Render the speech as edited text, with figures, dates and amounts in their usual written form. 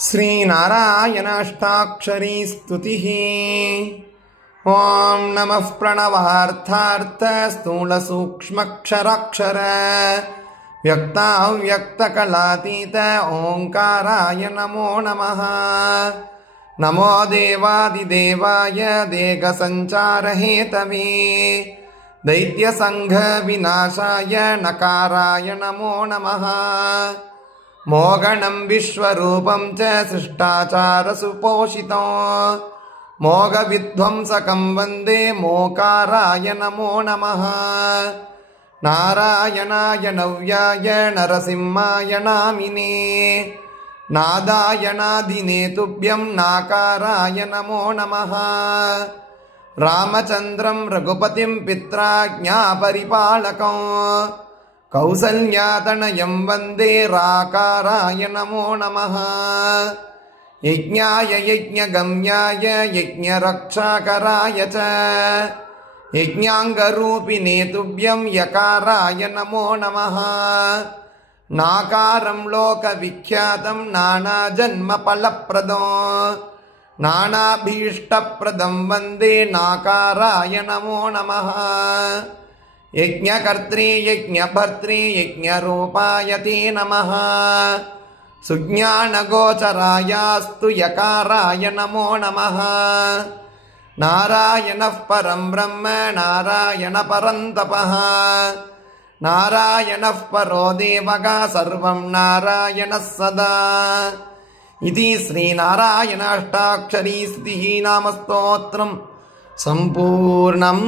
श्रीनारायणाष्टाक्षरी स्तुतिः। ॐ नमः प्रणवार्थार्थ स्थूलसूक्ष्मक्षराक्षर व्यक्ताव्यक्तकलातीत ओंकाराय नमो नमः। नमो देवादिदेवाय देहसञ्चारहेतवे दैत्यसङ्घविनाशाय नकाराय नमो नमः। मोगणं विश्वरूपं च शिष्टाचारसुपोषितं मोगविध्वंसकं वन्दे मोकाराय नमो नमः। नारायणाय नव्याय नरसिंहाय नामिने नादाय नादिने तुभ्यं नाकाराय नमो नमः। रामचन्द्रं रघुपतिं पित्राज्ञापरिपालकं कौसल्यातनयं वन्दे राकाराय नमो नमः। यज्ञाय यज्ञगम्याय यज्ञरक्षाकराय च यज्ञाङ्गरूपिणे तुभ्यं यकाराय नमो नमः। नाकारं लोकविख्यातं नानाजन्मफलप्रदं नानाभीष्टप्रदं वन्दे नाकाराय नमो नमः। यज्ञकर्त्री यज्ञभर्त्री यज्ञरूपाय ते नमः। सुज्ञानगोचरायास्तु यकाराय नमो नमः। नारायणः परं ब्रह्म नारायणपरं तपः नारायणः परो देवगा सर्वं नारायणः सदा। इति श्रीनारायणाष्टाक्षरी स्तुतिः नाम स्तोत्रं सम्पूर्णम्।